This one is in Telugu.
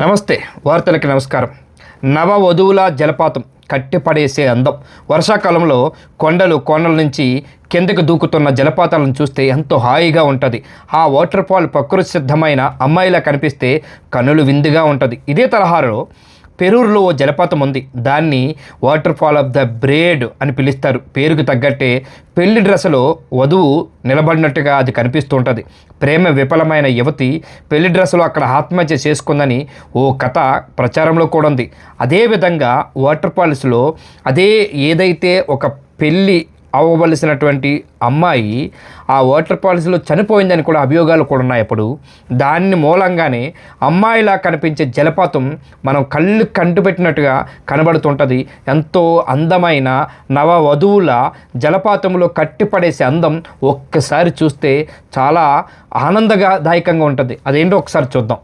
నమస్తే, వార్తలకి నమస్కారం. నవ వధువుల జలపాతం కట్టిపడేసే అందం. వర్షాకాలంలో కోనల నుంచి కిందకు దూకుతున్న జలపాతాలను చూస్తే ఎంతో హాయిగా ఉంటుంది. ఆ వాటర్ ఫాల్ ప్రకృతి సిద్ధమైన అమ్మాయిలా కనిపిస్తే కనులు విందుగా ఉంటుంది. ఇదే తరహాలో పెరూరులో ఓ జలపాతం ఉంది. దాన్ని వాటర్ ఫాల్ ఆఫ్ ద బ్రేడ్ అని పిలుస్తారు. పేరుకు తగ్గట్టే పెళ్లి డ్రెస్సులో వధువు నిలబడినట్టుగా అది కనిపిస్తూ ఉంటుంది. ప్రేమ విఫలమైన యువతి పెళ్లి డ్రెస్సులో అక్కడ ఆత్మహత్య చేసుకుందని ఓ కథ ప్రచారంలో కూడా ఉంది. అదేవిధంగా వాటర్ ఫాల్స్లో ఏదైతే ఒక పెళ్ళి అవ్వవలసినటువంటి అమ్మాయి ఆ వాటర్ ఫాల్స్లో చనిపోయిందని కూడా అభియోగాలు కూడా ఉన్నాయి. అప్పుడు దాన్ని మూలంగానే అమ్మాయిలా కనిపించే జలపాతం మనం కళ్ళు కంటుపెట్టినట్టుగా కనబడుతుంటుంది. ఎంతో అందమైన నవ వధువుల జలపాతంలో కట్టిపడేసే అందం ఒక్కసారి చూస్తే చాలా ఆనందదాయకంగా ఉంటుంది. అదేంటో ఒకసారి చూద్దాం.